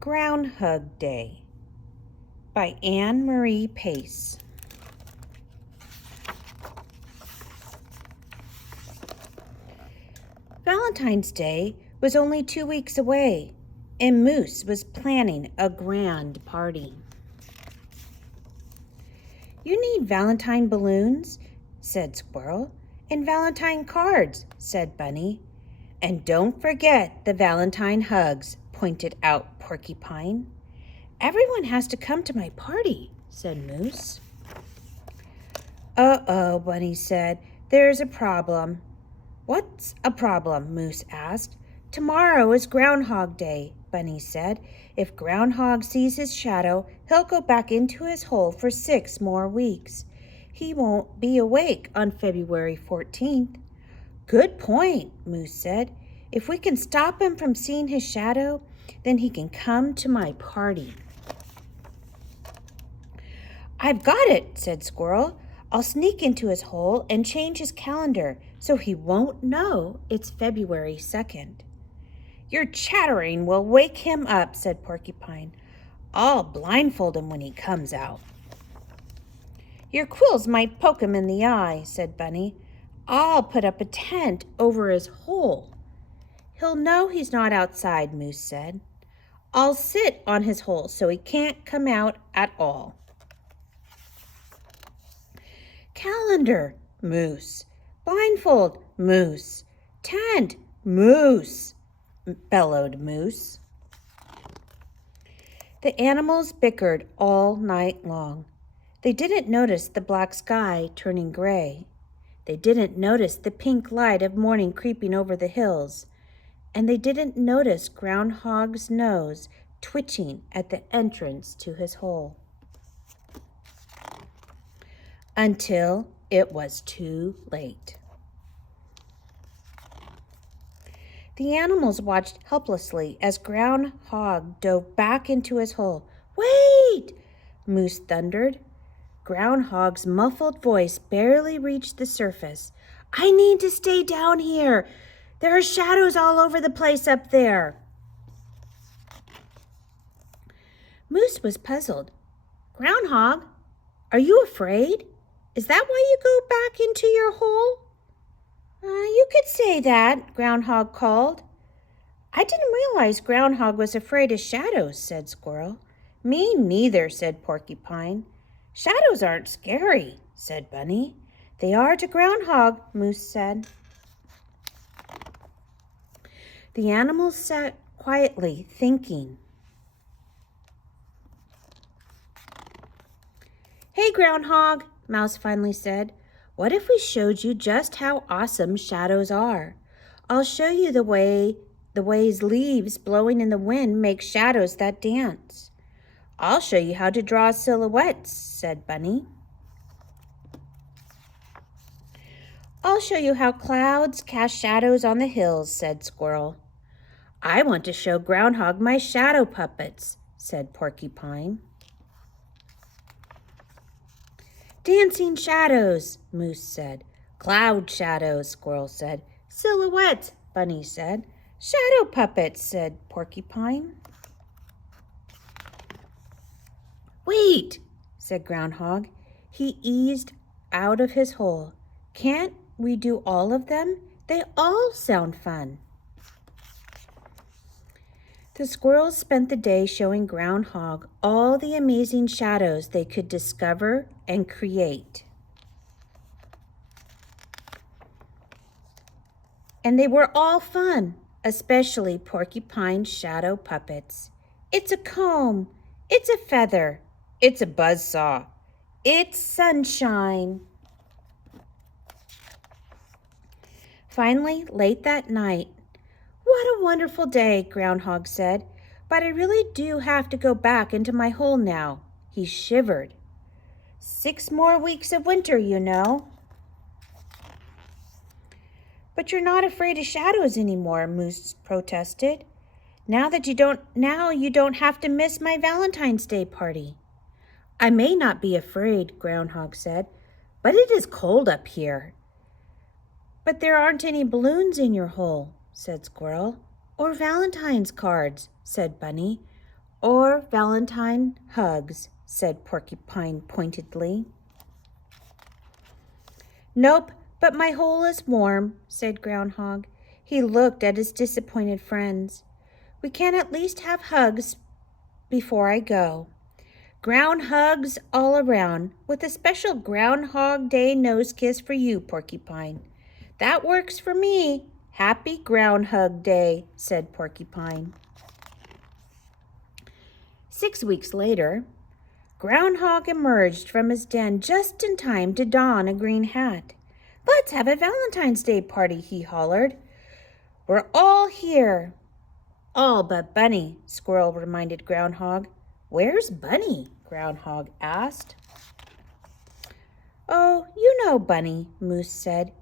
Groundhug Day by Anne Marie Pace. Valentine's Day was only 2 weeks away, and Moose was planning a grand party. "You need Valentine balloons," said Squirrel, "and Valentine cards," said Bunny. "And don't forget the Valentine hugs," pointed out Porcupine. "Everyone has to come to my party," said Moose. "Uh-oh," Bunny said. "There's a problem." "What's a problem?" Moose asked. "Tomorrow is Groundhog Day," Bunny said. "If Groundhog sees his shadow, he'll go back into his hole for 6 more weeks. He won't be awake on February 14th. "Good point," Moose said. "If we can stop him from seeing his shadow, then he can come to my party." "I've got it," said Squirrel. "I'll sneak into his hole and change his calendar so he won't know it's February 2nd. "Your chattering will wake him up," said Porcupine. "I'll blindfold him when he comes out." "Your quills might poke him in the eye," said Bunny. "I'll put up a tent over his hole." "He'll know he's not outside," Moose said. "I'll sit on his hole so he can't come out at all." "Calendar, Moose. Blindfold, Moose. Tent, Moose," bellowed Moose. The animals bickered all night long. They didn't notice the black sky turning gray. They didn't notice the pink light of morning creeping over the hills. And they didn't notice Groundhog's nose twitching at the entrance to his hole. Until it was too late. The animals watched helplessly as Groundhog dove back into his hole. "Wait!" Moose thundered. Groundhog's muffled voice barely reached the surface. "I need to stay down here. There are shadows all over the place up there." Moose was puzzled. "Groundhog, are you afraid? Is that why you go back into your hole?" You could say that," Groundhog called. "I didn't realize Groundhog was afraid of shadows," said Squirrel. "Me neither," said Porcupine. "Shadows aren't scary," said Bunny. "They are to Groundhog," Moose said. The animals sat quietly thinking. "Hey, Groundhog," Mouse finally said. "What if we showed you just how awesome shadows are? I'll show you the ways leaves blowing in the wind make shadows that dance." "I'll show you how to draw silhouettes," said Bunny. "I'll show you how clouds cast shadows on the hills," said Squirrel. "I want to show Groundhog my shadow puppets," said Porcupine. "Dancing shadows," Moose said. "Cloud shadows," Squirrel said. "Silhouettes," Bunny said. "Shadow puppets," said Porcupine. "Wait," said Groundhog. He eased out of his hole. "Can't we do all of them? They all sound fun." The squirrels spent the day showing Groundhog all the amazing shadows they could discover and create. And they were all fun, especially Porcupine's shadow puppets. "It's a comb. It's a feather. It's a buzzsaw. It's sunshine." Finally, late that night, "What a wonderful day," Groundhog said. "But I really do have to go back into my hole now." He shivered. 6 more weeks of winter, you know." "But you're not afraid of shadows anymore," Moose protested. Now you don't have to miss my Valentine's Day party." "I may not be afraid," Groundhog said, "but it is cold up here." "But there aren't any balloons in your hole," said Squirrel. "Or Valentine's cards," said Bunny. Or Valentine hugs, said Porcupine pointedly. Nope, but my hole is warm, said Groundhog. He looked at his disappointed friends. We can at least have hugs before I go. Ground hugs all around, with a special Groundhog Day nose kiss for you, Porcupine. That works for me. Happy Groundhug Day, said Porcupine. 6 weeks later, Groundhog emerged from his den just in time to don a green hat. Let's have a Valentine's Day party, he hollered. We're all here. All but Bunny, Squirrel reminded Groundhog. Where's Bunny? Groundhog asked. Oh, you know Bunny, Moose said.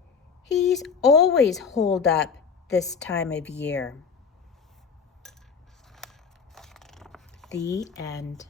He's always holed up this time of year. The end.